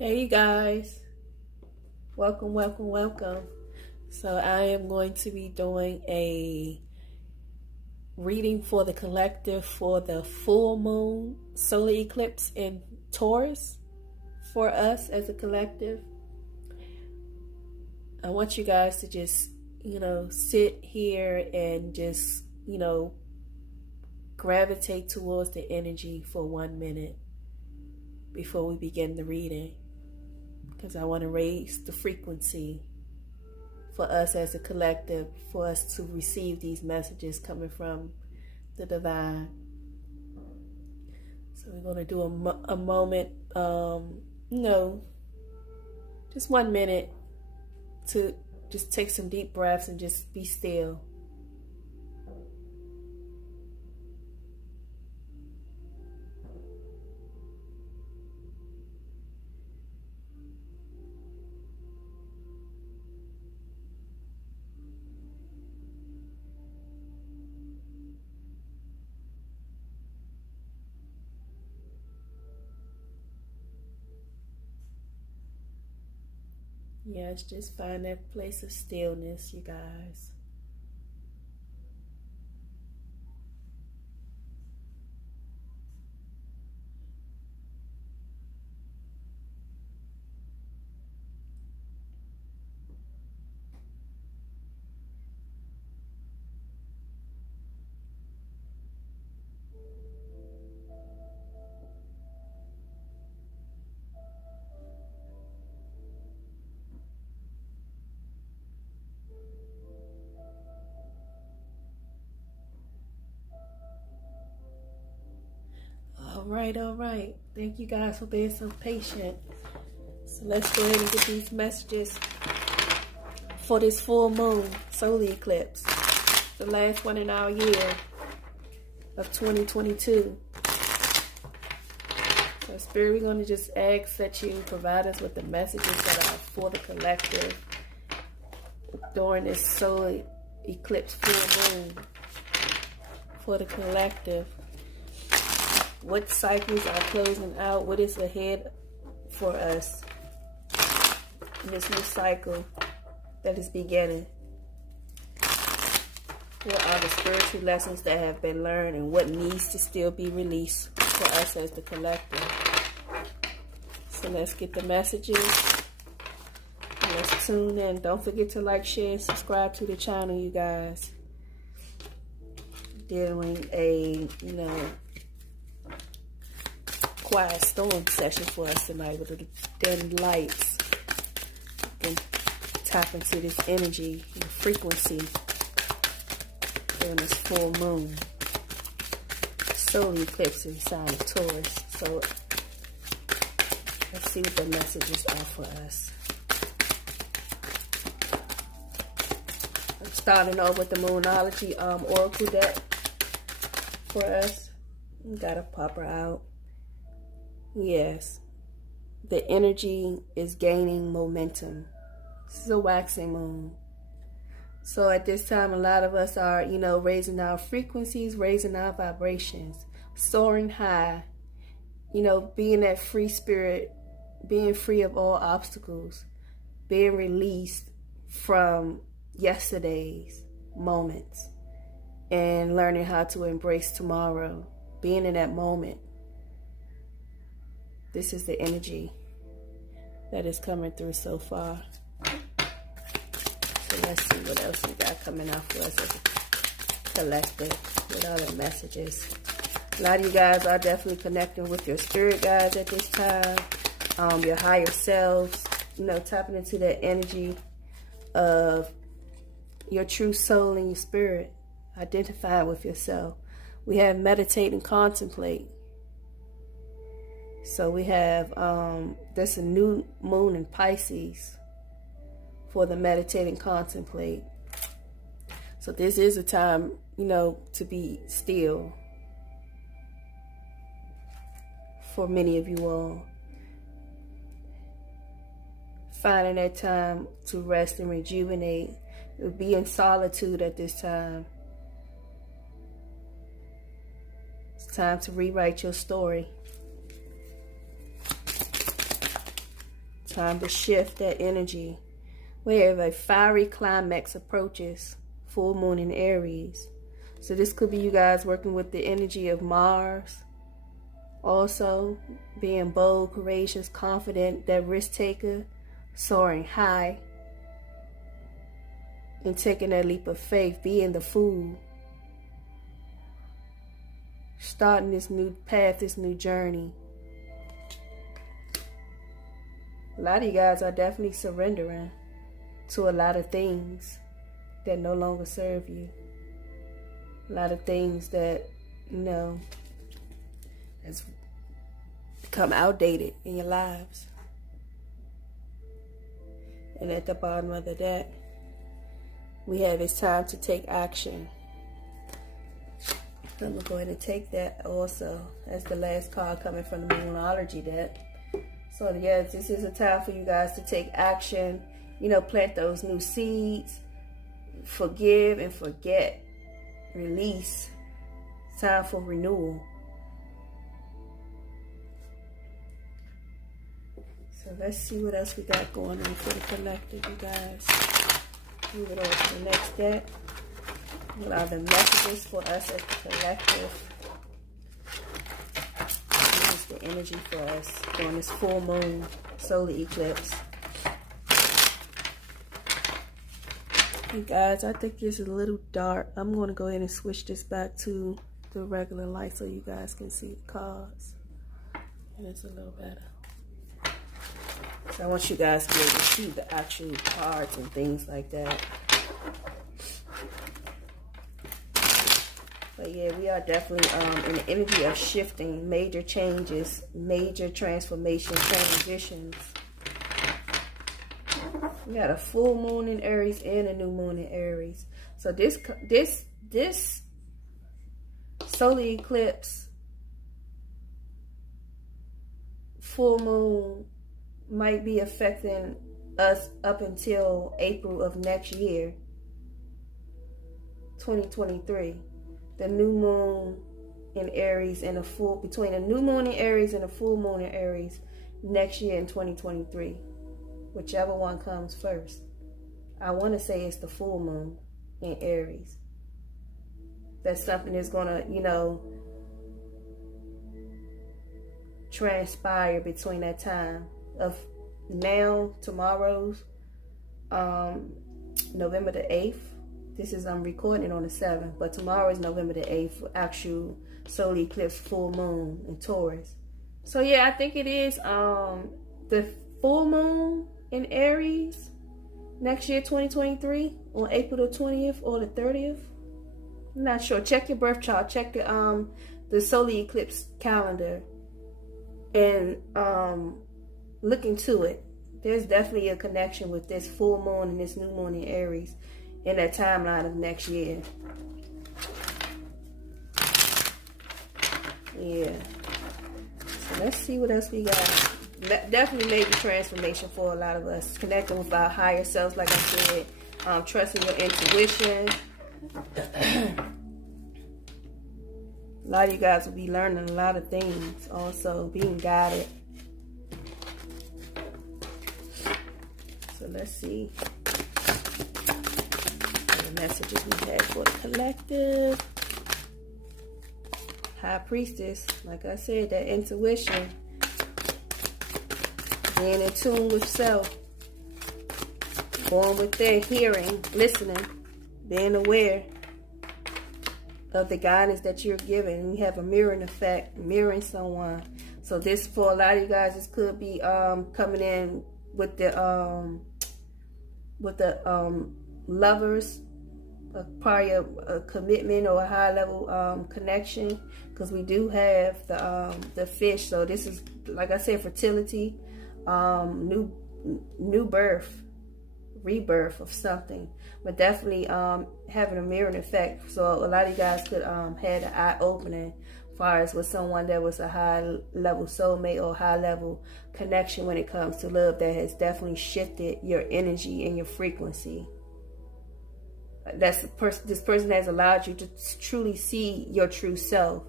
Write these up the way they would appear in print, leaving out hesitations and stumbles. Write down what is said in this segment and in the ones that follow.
Hey you guys, welcome. So I am going to be doing a reading for the collective for the full moon solar eclipse in Taurus for us as a collective. I want you guys to just, sit here and just, gravitate towards the energy for 1 minute before we begin the reading, because I want to raise the frequency for us as a collective, for us to receive these messages coming from the divine. So we're going to do a moment, just 1 minute to just take some deep breaths and just be still. Yes, just find that place of stillness, you guys. All right. Thank you guys for being so patient. So let's go ahead and get these messages for this full moon solar eclipse, the last one in our year of 2022. So Spirit, we're going to just ask that you provide us with the messages that are for the collective during this solar eclipse full moon for the collective. What cycles are closing out? What is ahead for us in this new cycle that is beginning? What are the spiritual lessons that have been learned, and what needs to still be released for us as the collective? So let's get the messages. And let's tune in. Don't forget to like, share, and subscribe to the channel, you guys. Doing a, quiet storm session for us tonight with the dim lights, and tap into this energy and frequency during this full moon solar eclipse in sign of Taurus. So let's see what the messages are for us. I'm starting off with the Moonology Oracle deck for us. Gotta pop her out. Yes, the energy is gaining momentum. This is a waxing moon. So at this time, a lot of us are, raising our frequencies, raising our vibrations, soaring high, being that free spirit, being free of all obstacles, being released from yesterday's moments, and learning how to embrace tomorrow, being in that moment. This is the energy that is coming through so far. So let's see what else we got coming out for us as a collective with other messages. A lot of you guys are definitely connecting with your spirit guides at this time. Your higher selves, tapping into that energy of your true soul and your spirit. Identify with yourself. We have meditate and contemplate. So we have, there's a new moon in Pisces for the meditate and contemplate. So this is a time, to be still for many of you all. Finding that time to rest and rejuvenate. Be in solitude at this time. It's time to rewrite your story. Time to shift that energy. We have a fiery climax approaches. Full moon in Aries. So this could be you guys working with the energy of Mars. Also, being bold, courageous, confident, that risk taker, soaring high, and taking that leap of faith, being the fool. Starting this new path, this new journey. A lot of you guys are definitely surrendering to a lot of things that no longer serve you. A lot of things that, you know, has become outdated in your lives. And at the bottom of the deck, we have it's time to take action. I'm going to go ahead and take that also as the last card coming from the Moonology deck. So yes, this is a time for you guys to take action, you know, plant those new seeds, forgive and forget, release. Time for renewal. So let's see what else we got going on for the collective, you guys. Move it on to the next deck. What are the messages for us as the collective? What is the energy for us on this full moon solar eclipse? You guys, I think this is a little dark. I'm going to go ahead and switch this back to the regular light so you guys can see the cards. And it's a little better. So I want you guys to be able to see the actual cards and things like that. But yeah, we are definitely in the energy of shifting, major changes, major transformation, transitions. We got a full moon in Aries and a new moon in Aries. So this solar eclipse, full moon might be affecting us up until April of next year, 2023. The new moon in Aries and between a new moon in Aries and a full moon in Aries next year in 2023. Whichever one comes first. I want to say it's the full moon in Aries. That's something that's going to, you know, transpire between that time of now, tomorrow's November the 8th. This is I'm recording on the 7th, but tomorrow is November the 8th, actual solar eclipse full moon in Taurus. So yeah, I think it is the full moon in Aries next year, 2023, on April the 20th or the 30th. I'm not sure. Check your birth chart. Check the solar eclipse calendar and look into it. There's definitely a connection with this full moon and this new moon in Aries in that timeline of next year. Yeah. So let's see what else we got. Definitely major transformation for a lot of us. Connecting with our higher selves, like I said. Trusting your intuition. A lot of you guys will be learning a lot of things. Also, being guided. So let's see the messages we had for the collective. High Priestess, like I said, that intuition, being in tune with self, going with their hearing, listening, being aware of the guidance that you're given. You have a mirroring effect, mirroring someone. So this, for a lot of you guys, this could be coming in with the lovers, probably a commitment or a high level connection, because we do have the fish. So this is, like I said, fertility, new birth, rebirth of something, but definitely having a mirroring effect. So a lot of you guys could have an eye opening as far as with someone that was a high level soulmate or high level connection when it comes to love, that has definitely shifted your energy and your frequency. That's the this person has allowed you to truly see your true self.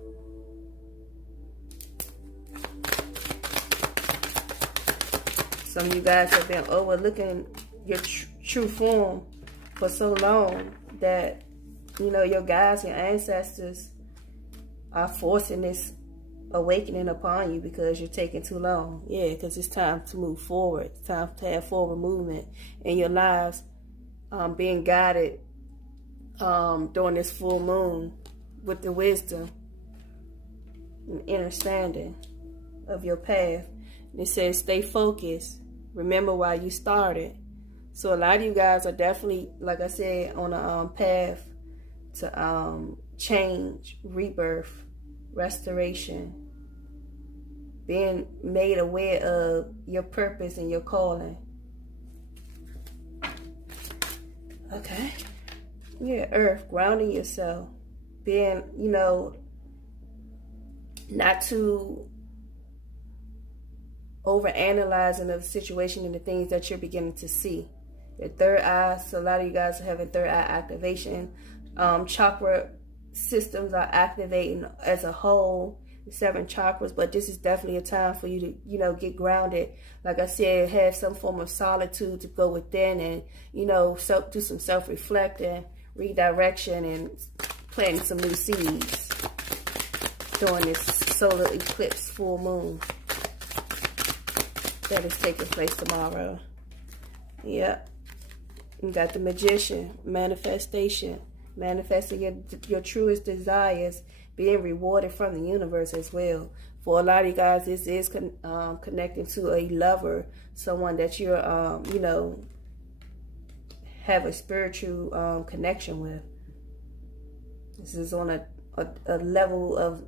Some of you guys have been overlooking your true form for so long that, you know, your guides and ancestors are forcing this awakening upon you because you're taking too long. Yeah, because it's time to move forward. It's time to have forward movement in your lives, being guided during this full moon with the wisdom and understanding of your path. And it says stay focused. Remember why you started. So a lot of you guys are definitely, like I said, on a path to change, rebirth, restoration, being made aware of your purpose and your calling. Okay. Yeah, Earth, grounding yourself, being, you know, not too overanalyzing the situation and the things that you're beginning to see. Your third eye, so a lot of you guys are having third eye activation. Chakra systems are activating as a whole, the 7 chakras, but this is definitely a time for you to, you know, get grounded. Like I said, have some form of solitude to go within and, you know, do some self-reflecting, redirection, and planting some new seeds during this solar eclipse full moon that is taking place tomorrow. Yep. You got the Magician, manifestation, manifesting your truest desires, being rewarded from the universe as well. For a lot of you guys, this is connecting to a lover, someone that you're, you know, have a spiritual connection with. This is on a level of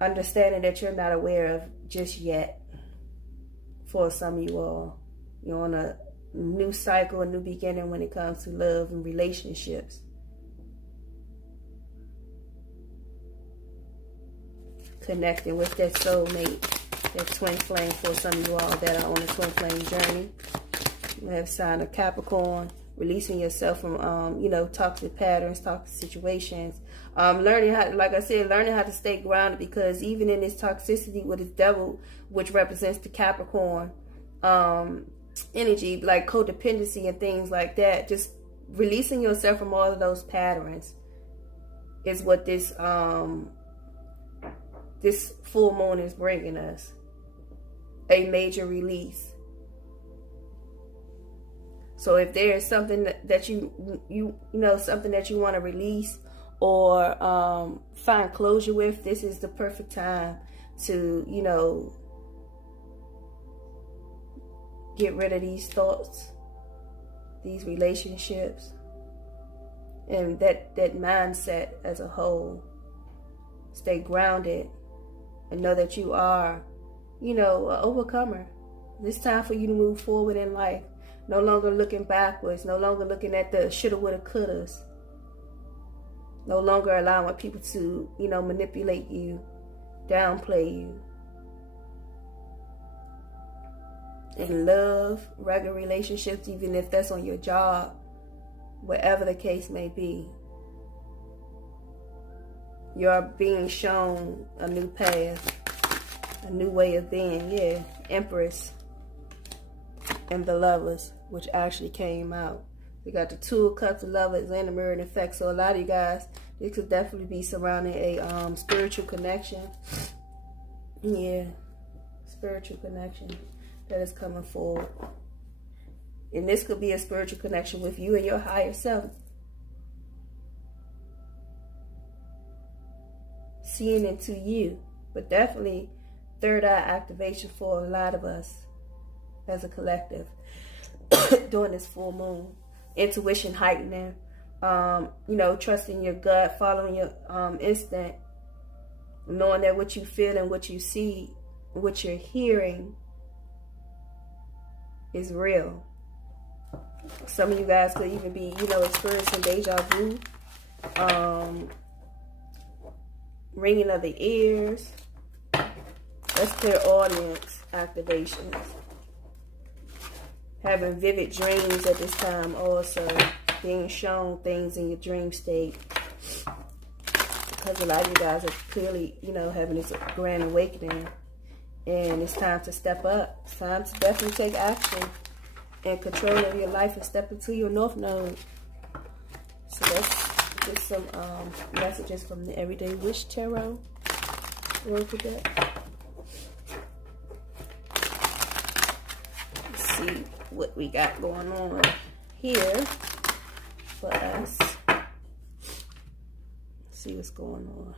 understanding that you're not aware of just yet. For some of you all, you're on a new cycle, a new beginning when it comes to love and relationships. Connecting with that soulmate, that twin flame, for some of you all that are on a twin flame journey. You have sign of Capricorn, releasing yourself from, you know, toxic patterns, toxic situations. Learning how, like I said, learning how to stay grounded, because even in this toxicity with this devil, which represents the Capricorn energy, like codependency and things like that, just releasing yourself from all of those patterns is what this this full moon is bringing us. A major release. So if there is something that you know, something that you want to release or find closure with, this is the perfect time to, you know, get rid of these thoughts, these relationships, and that mindset as a whole. Stay grounded and know that you are, you know, an overcomer. It's time for you to move forward in life. No longer looking backwards. No longer looking at the shoulda, woulda, couldas. No longer allowing people to, you know, manipulate you, downplay you. In love, regular relationships, even if that's on your job, whatever the case may be, you're being shown a new path, a new way of being. Yeah, Empress and the Lovers, which actually came out. We got the Two of Cups, the Lovers, and the Mirrored Effect. So a lot of you guys, this could definitely be surrounding a spiritual connection. Yeah, spiritual connection that is coming forward. And this could be a spiritual connection with you and your higher self. Seeing into you. But definitely third eye activation for a lot of us as a collective during this full moon. Intuition heightening. You know, trusting your gut, following your instinct. Knowing that what you feel and what you see, what you're hearing is real. Some of you guys could even be, you know, experiencing deja vu, ringing of the ears. That's clairaudience activations. Having vivid dreams at this time also. Being shown things in your dream state. Because a lot of you guys are clearly, you know, having this grand awakening And it's time to step up. It's time to definitely take action and control of your life and step into your North Node. So that's just some messages from the Everyday Wish Tarot. Oracle deck. Let's see what we got going on here for us. Let's see what's going on.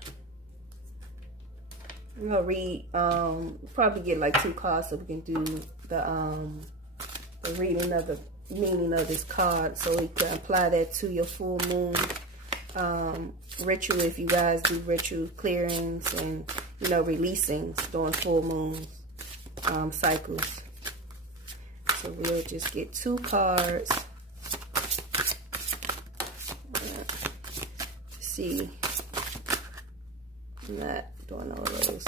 I'm gonna read, probably get like 2 cards so we can do the reading of the meaning of this card, so we can apply that to your full moon ritual if you guys do ritual clearings and, you know, releasings during full moon cycles. So we'll just get 2 cards. See, I'm not doing all those.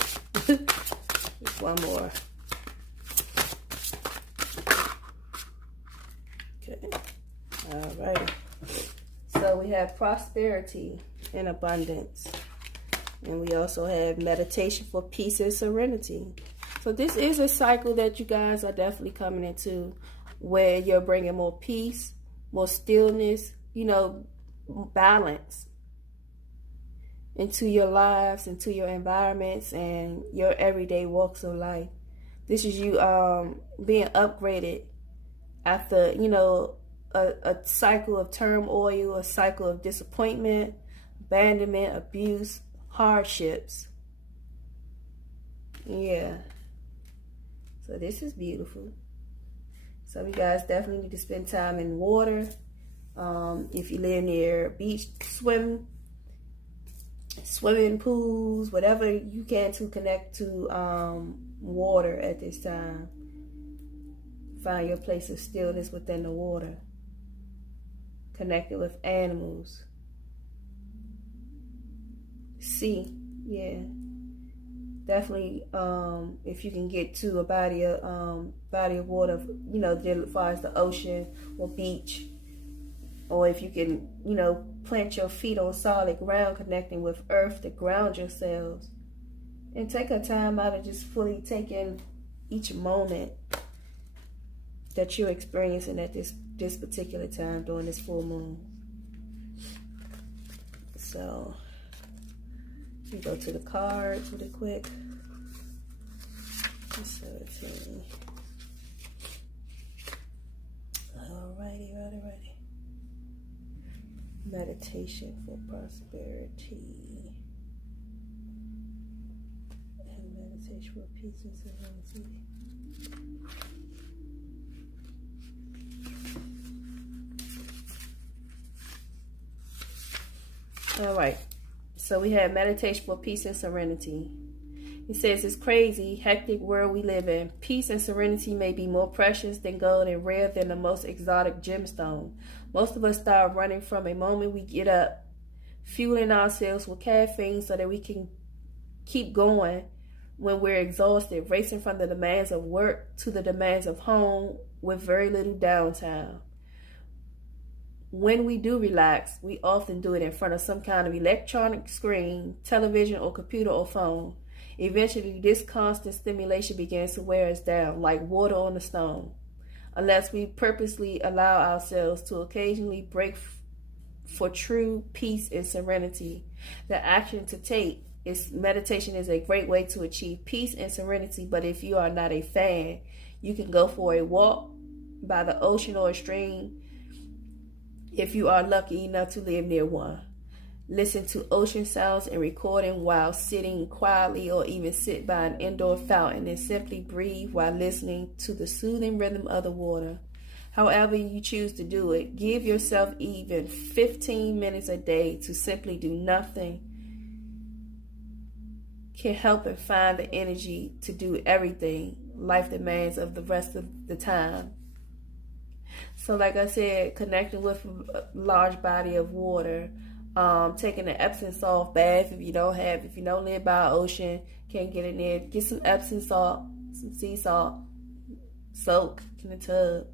Just one more. Okay. All right. So we have prosperity and abundance. And we also have meditation for peace and serenity. So this is a cycle that you guys are definitely coming into, where you're bringing more peace, more stillness, you know, balance into your lives, into your environments, and your everyday walks of life. This is you being upgraded after, you know, a cycle of turmoil, a cycle of disappointment, abandonment, abuse, hardships. Yeah. So this is beautiful. So you guys definitely need to spend time in water. If you live near beach, swimming pools, whatever you can to connect to water at this time. Find your place of stillness within the water. Connected with animals. Sea, yeah. Definitely, if you can get to a body of water, you know, as far as the ocean or beach, or if you can, you know, plant your feet on solid ground, connecting with earth to ground yourselves, and take a time out of just fully taking each moment that you're experiencing at this particular time during this full moon. So we go to the cards really quick. 17. Alrighty. Meditation for prosperity. And meditation for peace and serenity. All right. So we have meditation for peace and serenity. It says, it's crazy, hectic world we live in. Peace and serenity may be more precious than gold and rare than the most exotic gemstone. Most of us start running from a moment we get up, fueling ourselves with caffeine so that we can keep going when we're exhausted, racing from the demands of work to the demands of home with very little downtime. When we do relax, we often do it in front of some kind of electronic screen, television, or computer or phone. Eventually, this constant stimulation begins to wear us down like water on a stone. Unless we purposely allow ourselves to occasionally break for true peace and serenity, the action to take is meditation is a great way to achieve peace and serenity. But if you are not a fan, you can go for a walk by the ocean or a stream if you are lucky enough to live near one. Listen to ocean sounds and recording while sitting quietly, or even sit by an indoor fountain and simply breathe while listening to the soothing rhythm of the water. However you choose to do it, give yourself even 15 minutes a day to simply do nothing. Can help and find the energy to do everything life demands of the rest of the time. So like I said, connecting with a large body of water, taking an Epsom salt bath if you don't live by an ocean, can't get in there, get some Epsom salt, some sea salt, soak in the tub.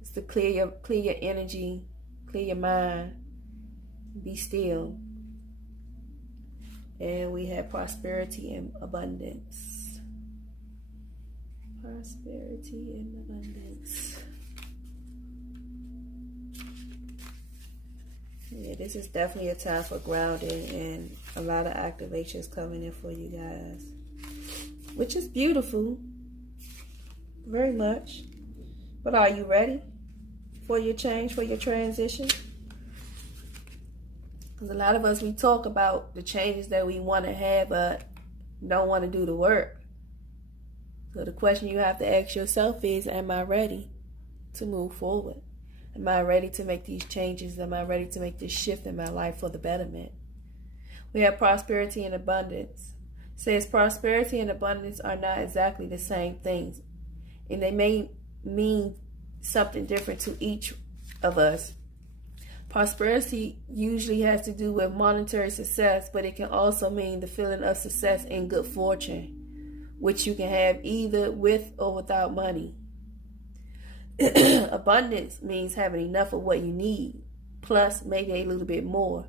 It's to clear your energy, clear your mind, be still. And we have prosperity and abundance. Prosperity and abundance. Yeah, this is definitely a time for grounding and a lot of activations coming in for you guys. Which is beautiful. Very much. But are you ready for your change, for your transition? Because a lot of us, we talk about the changes that we want to have, but don't want to do the work. So the question you have to ask yourself is, am I ready to move forward? Am I ready to make these changes? Am I ready to make this shift in my life for the betterment? We have prosperity and abundance. It says prosperity and abundance are not exactly the same things, and they may mean something different to each of us. Prosperity usually has to do with monetary success, but it can also mean the feeling of success and good fortune, which you can have either with or without money. Abundance means having enough of what you need, plus maybe a little bit more.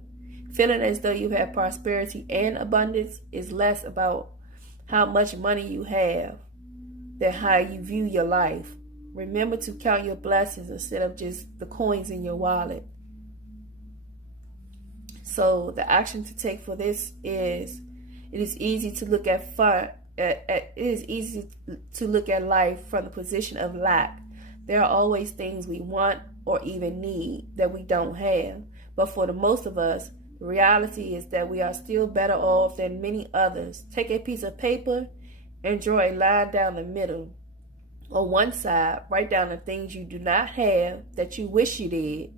Feeling as though you have prosperity and abundance is less about how much money you have than how you view your life. Remember to count your blessings instead of just the coins in your wallet. So the action to take for this is, it is easy to look at life from the position of lack. There are always things we want or even need that we don't have. But for the most of us, the reality is that we are still better off than many others. Take a piece of paper and draw a line down the middle. On one side, write down the things you do not have that you wish you did.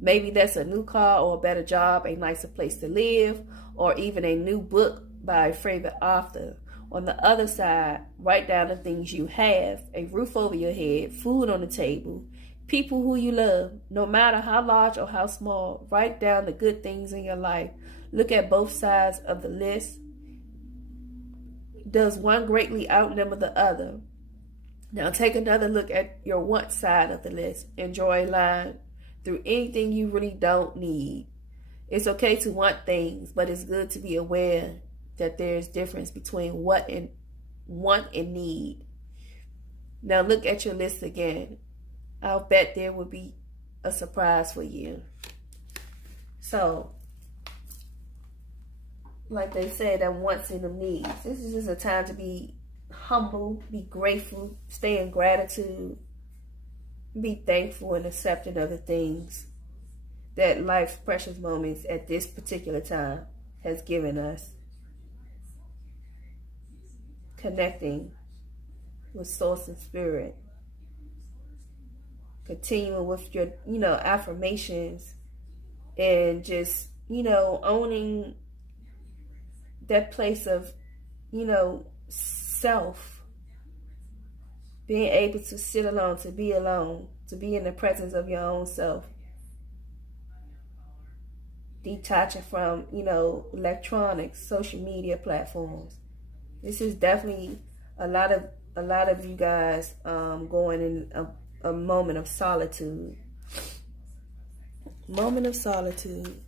Maybe that's a new car or a better job, a nicer place to live, or even a new book by a favorite author. On the other side, write down the things you have: a roof over your head, food on the table, people who you love. No matter how large or how small, write down the good things in your life. Look at both sides of the list. Does one greatly outnumber the other? Now take another look at your want side of the list and draw a line through anything you really don't need. It's okay to want things, but it's good to be aware that there's difference between what and want and need. Now look at your list again. I'll bet there will be a surprise for you. So, like they say, that wants and the needs. This is just a time to be humble, be grateful, stay in gratitude, be thankful and accepting of the things that life's precious moments at this particular time has given us. Connecting with source and spirit. Continuing with your, affirmations and just, owning that place of, self. Being able to sit alone, to be alone, to be in the presence of your own self. Detaching from, electronics, social media platforms. This is definitely a lot of you guys going in a moment of solitude. Moment of solitude.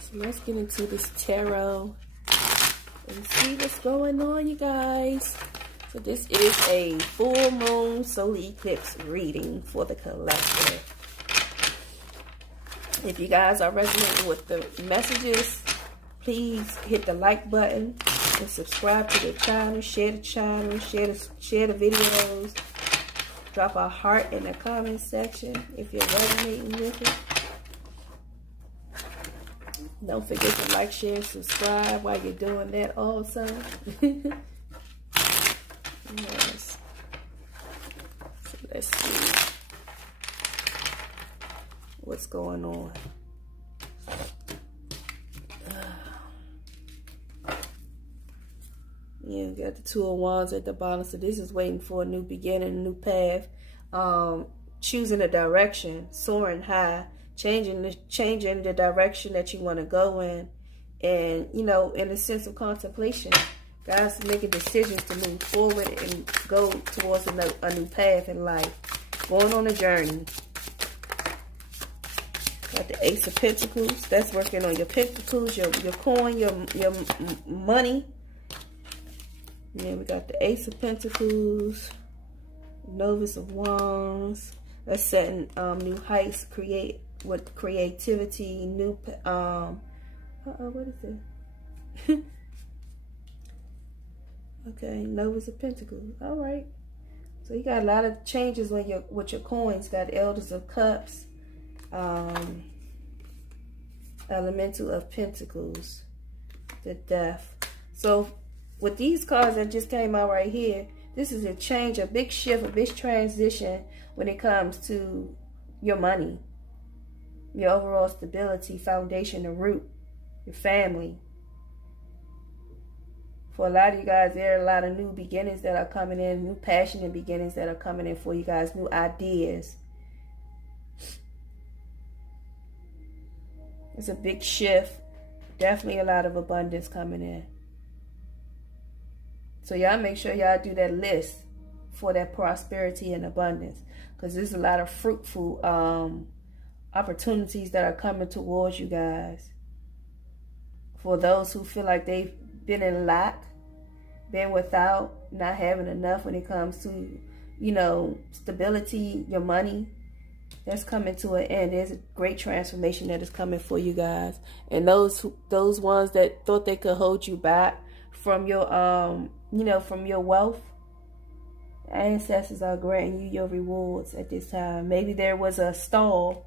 So let's get into this tarot and see what's going on, you guys. So this is a full moon solar eclipse reading for the collective. If you guys are resonating with the messages, please hit the like button and subscribe to the channel, share the channel, share the videos. Drop a heart in the comment section if you're resonating with it. Don't forget to like, share, subscribe while you're doing that also. Yes. So let's see what's going on. Yeah, got the Two of Wands at the bottom. So this is waiting for a new beginning, a new path. Choosing a direction, soaring high, changing the direction that you want to go in. And, in a sense of contemplation, guys, making decisions to move forward and go towards a new path in life. Going on a journey. Got the Ace of Pentacles. That's working on your pentacles, your coin, your money. And then we got the Ace of Pentacles, Novus of Wands. That's setting new heights, with creativity, new what is this? Okay, Novus of Pentacles. All right. So you got a lot of changes with your coins. Got Elders of Cups, Elemental of Pentacles, the Death. So with these cards that just came out right here, this is a change, a big shift, a big transition when it comes to your money, your overall stability, foundation, the root, your family. For a lot of you guys, there are a lot of new beginnings that are coming in, new passionate beginnings that are coming in for you guys, new ideas. It's a big shift. Definitely a lot of abundance coming in. So y'all make sure y'all do that list for that prosperity and abundance, because there's a lot of fruitful opportunities that are coming towards you guys. For those who feel like they've been in lack, been without, not having enough when it comes to, you know, stability, your money, that's coming to an end. There's a great transformation that is coming for you guys. And those ones that thought they could hold you back from your you know, from your wealth, ancestors are granting you your rewards at this time. Maybe there was a stall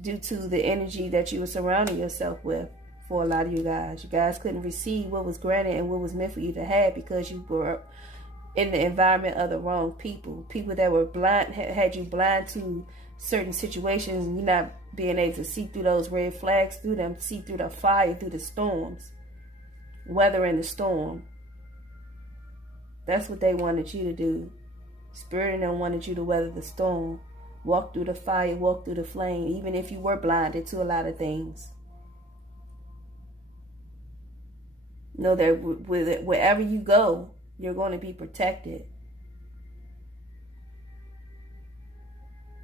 due to the energy that you were surrounding yourself with. For a lot of you guys couldn't receive what was granted and what was meant for you to have because you were in the environment of the wrong people that were blind, had you blind to certain situations, and you're not being able to see through those red flags, through them, see through the fire, through the storms, weathering the storm. That's what they wanted you to do. Spirit and them wanted you to weather the storm, walk through the fire, walk through the flame, even if you were blinded to a lot of things. Know that wherever you go, you're going to be protected.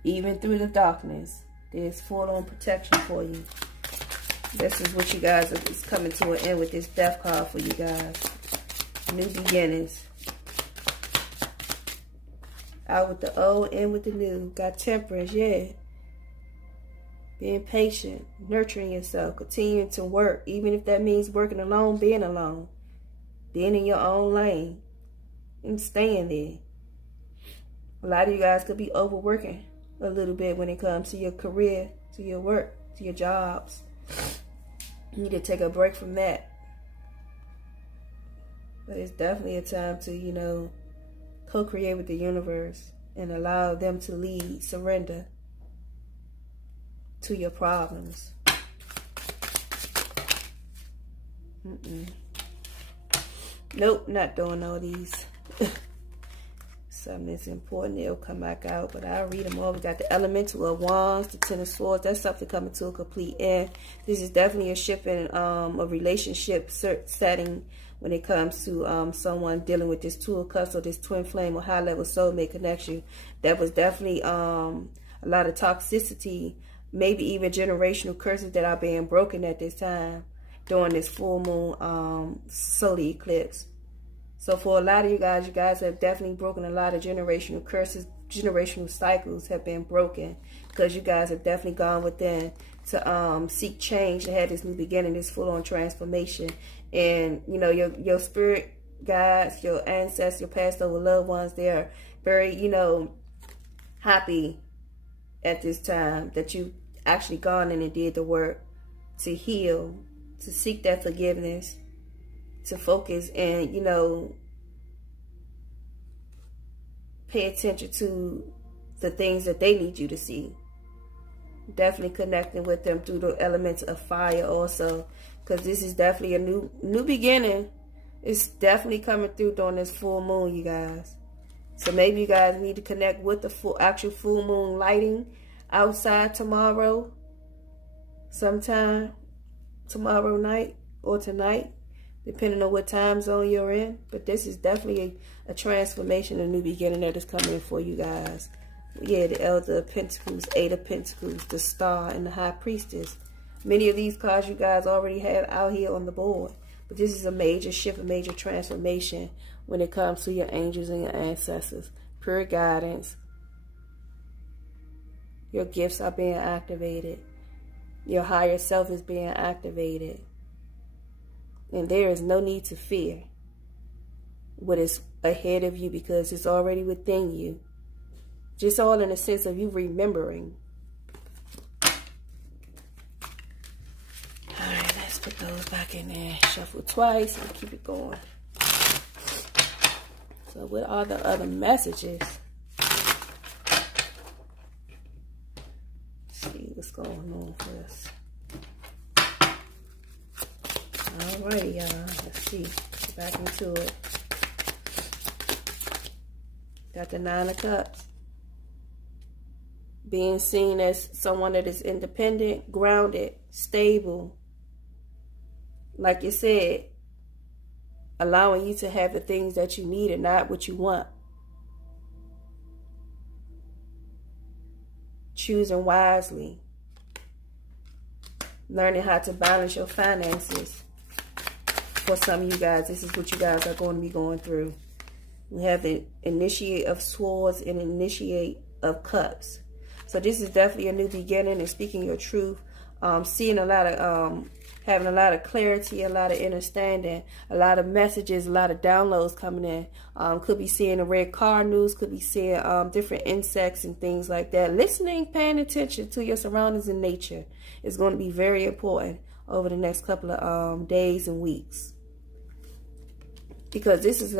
Even through the darkness, there's full-on protection for you. This is what you guys is coming to an end with this Death card for you guys. New beginnings. Out with the old, in with the new. Got Temperance, yeah. Being patient, nurturing yourself, continuing to work, even if that means working alone, being in your own lane, and staying there. A lot of you guys could be overworking a little bit when it comes to your career, to your work, to your jobs. You need to take a break from that. But it's definitely a time to, you know, co-create with the universe and allow them to lead, surrender to your problems. Nope, not doing all these. Something that's important, it'll come back out, but I'll read them all. We got the Elemental of Wands, the Ten of Swords. That's something coming to a complete end. This is definitely a shift in a relationship setting when it comes to someone dealing with this Two of Cups or this twin flame or high level soulmate connection. That was definitely a lot of toxicity, maybe even generational curses that are being broken at this time during this full moon solar eclipse. So for a lot of you guys have definitely broken a lot of generational curses. Generational cycles have been broken because you guys have definitely gone within to seek change and had this new beginning, this full-on transformation. And, you know, your spirit guides, your ancestors, your past over loved ones, they are very, you know, happy at this time that you actually gone in and did the work to heal, to seek that forgiveness, to focus and, you know, pay attention to the things that they need you to see. Definitely connecting with them through the elements of fire also, because this is definitely a new beginning. It's definitely coming through during this full moon, you guys. So maybe you guys need to connect with the actual full moon lighting outside tomorrow, sometime tomorrow night or tonight, depending on what time zone you're in. But this is definitely a transformation, a new beginning that is coming for you guys. Yeah, the Elder of Pentacles, Eight of Pentacles, the Star, and the High Priestess. Many of these cards you guys already have out here on the board. But this is a major shift, a major transformation when it comes to your angels and your ancestors. Pure guidance. Your gifts are being activated. Your higher self is being activated. And there is no need to fear what is ahead of you because it's already within you. Just all in the sense of you remembering. Alright, let's put those back in there. Shuffle twice and keep it going. So what are the other messages? Let's see what's going on for us. Alrighty, y'all. Let's see. Get back into it. Got the Nine of Cups. Being seen as someone that is independent, grounded, stable. Like you said, allowing you to have the things that you need and not what you want. Choosing wisely. Learning how to balance your finances. For some of you guys, this is what you guys are going to be going through. We have the Initiate of Swords and Initiate of Cups. So this is definitely a new beginning and speaking your truth. Seeing a lot of, having a lot of clarity, a lot of understanding, a lot of messages, a lot of downloads coming in. Could be seeing the red car news, could be seeing different insects and things like that. Listening, paying attention to your surroundings and nature is going to be very important over the next couple of days and weeks. Because this is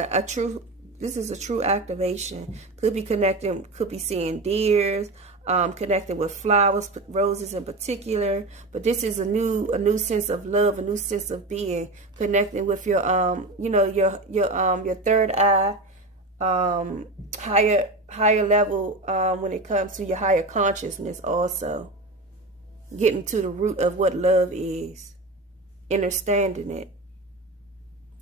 a true activation. Could be connecting, could be seeing deers, connecting with flowers, roses in particular. But this is a new sense of love, a new sense of being, connecting with your your third eye, higher level when it comes to your higher consciousness. Also, getting to the root of what love is, understanding it,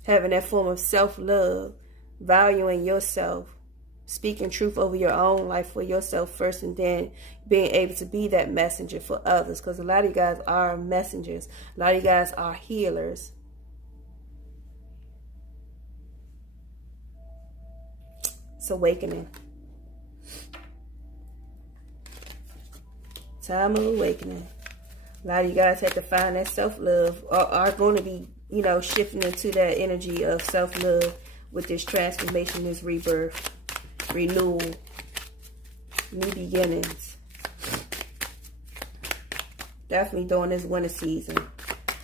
having that form of self-love, valuing yourself, speaking truth over your own life for yourself first, and then being able to be that messenger for others. Because a lot of you guys are messengers. A lot of you guys are healers. It's awakening. Time of awakening. A lot of you guys have to find that self-love, or are going to be, shifting into that energy of self-love with this transformation, this rebirth, renewal, new beginnings. Definitely during this winter season,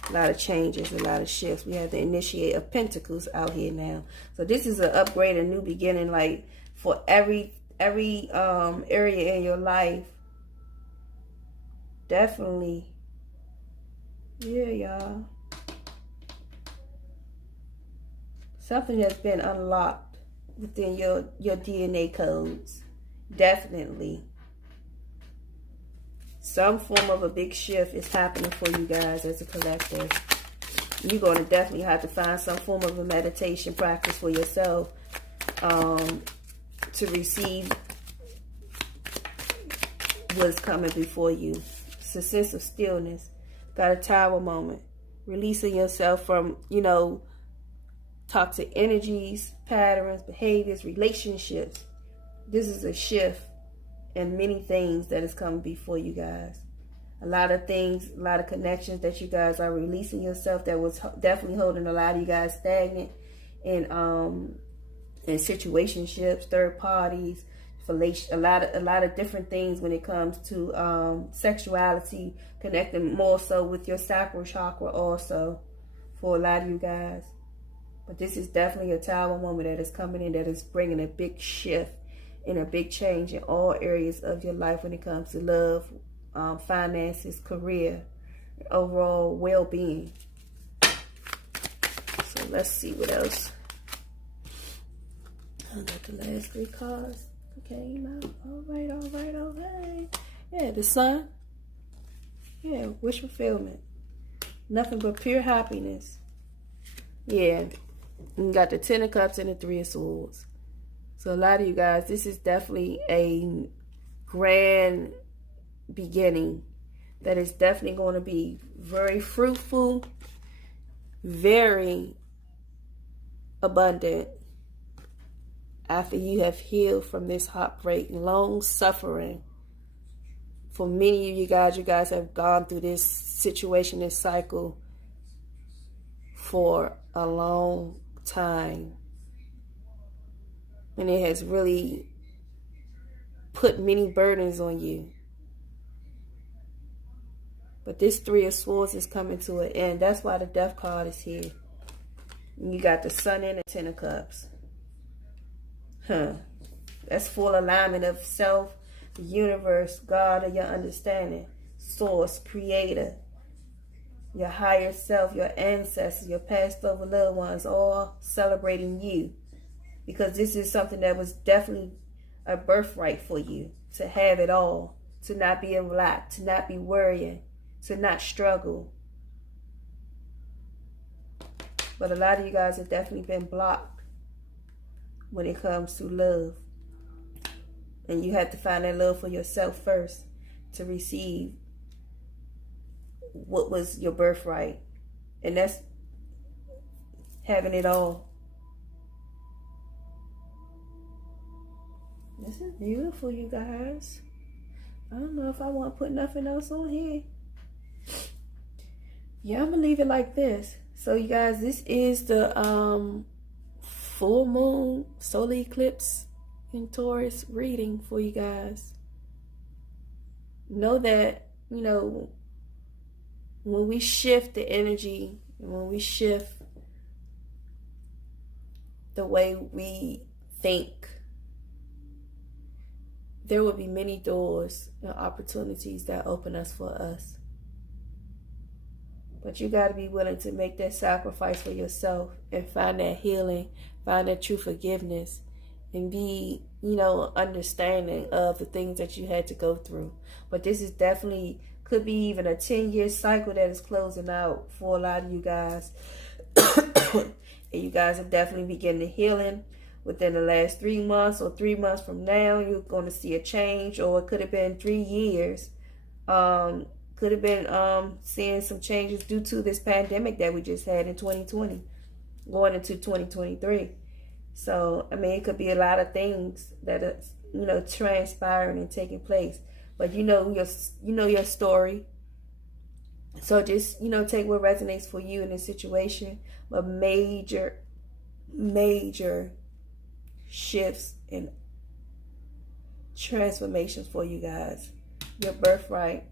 a lot of changes, a lot of shifts. We have the Initiate of Pentacles out here now. So this is an upgrade, a new beginning, like for every area in your life. Definitely. Yeah, y'all. Something has been unlocked within your DNA codes. Definitely. Some form of a big shift is happening for you guys as a collective. You're going to definitely have to find some form of a meditation practice for yourself to receive what's coming before you. It's a sense of stillness. Got a tower moment. Releasing yourself from, toxic energies, patterns, behaviors, relationships. This is a shift in many things that is coming before you guys. A lot of things, a lot of connections that you guys are releasing yourself that was definitely holding a lot of you guys stagnant in situationships, third parties, a lot of different things when it comes to sexuality, connecting more so with your sacral chakra also for a lot of you guys. But this is definitely a tower moment that is coming in, that is bringing a big shift and a big change in all areas of your life when it comes to love, finances, career, overall well-being. So let's see what else. I got the last three cards. Okay, all right. Yeah, the Sun. Yeah, wish fulfillment. Nothing but pure happiness. Yeah. You got the Ten of Cups and the Three of Swords. So a lot of you guys, this is definitely a grand beginning that is definitely going to be very fruitful, very abundant after you have healed from this heartbreak, long suffering. For many of you guys have gone through this situation, this cycle for a long time. And it has really put many burdens on you. But this Three of Swords is coming to an end. That's why the Death card is here. And you got the Sun and the Ten of Cups. That's full alignment of self, the universe, God, or your understanding, source, creator, your higher self, your ancestors, your past over loved ones, all celebrating you. Because this is something that was definitely a birthright for you, to have it all, to not be in lack, to not be worrying, to not struggle. But a lot of you guys have definitely been blocked when it comes to love. And you have to find that love for yourself first to receive what was your birthright. And that's having it all. This is beautiful, you guys. I don't know if I want to put nothing else on here. Yeah, I'm going to leave it like this. So, you guys, this is the full moon solar eclipse in Taurus reading for you guys. Know that, you know, when we shift the energy, when we shift the way we think, there will be many doors and opportunities that open us for us. But you got to be willing to make that sacrifice for yourself and find that healing, find that true forgiveness, and be, you know, understanding of the things that you had to go through. But this is definitely, could be even a 10-year cycle that is closing out for a lot of you guys. And you guys have definitely begun the healing within the last 3 months, or 3 months from now, you're going to see a change. Or it could have been 3 years. Could have been seeing some changes due to this pandemic that we just had in 2020, going into 2023. So, I mean, it could be a lot of things that are, you know, transpiring and taking place. But you know your story. So just, you know, take what resonates for you in this situation. But major shifts and transformations for you guys. Your birthright.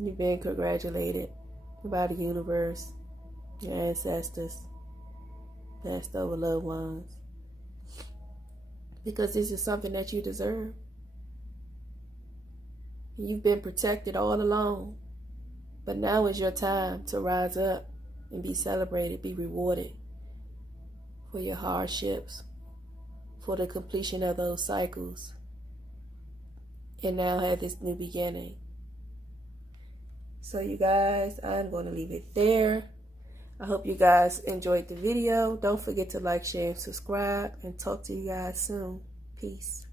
You're being congratulated by the universe, your ancestors, past over loved ones. Because this is something that you deserve. You've been protected all along. But now is your time to rise up and be celebrated, be rewarded for your hardships, for the completion of those cycles, and now have this new beginning. So you guys, I'm going to leave it there. I hope you guys enjoyed the video. Don't forget to like, share, and subscribe, and talk to you guys soon. Peace.